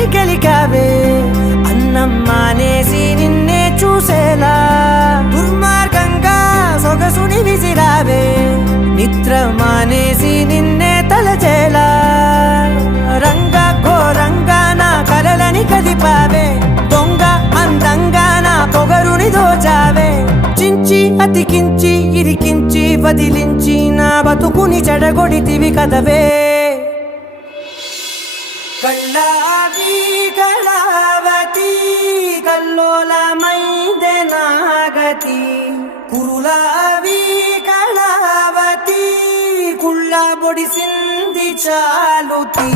కలని కలిగావే అన్నం మానేసి నిన్నే చూసేలా దుర్మార్గంగా సొగసుని విసిరావే నిద్ర మానేసి నిన్నే తలచేలా రంగా ఘోరంగా నా కలలని కదిపావే దొంగ అందంగా నా పొగరుని దోచావే చించి అతికించి ఇరికించి వదిలించి నా బతుకుని చెడగొడితివి కదవే కళ్ళావి కళావతి కల్లోలమైందే నాగతి కురులావి కళావతి కుళ్ళ బొడిసింది చాలుతి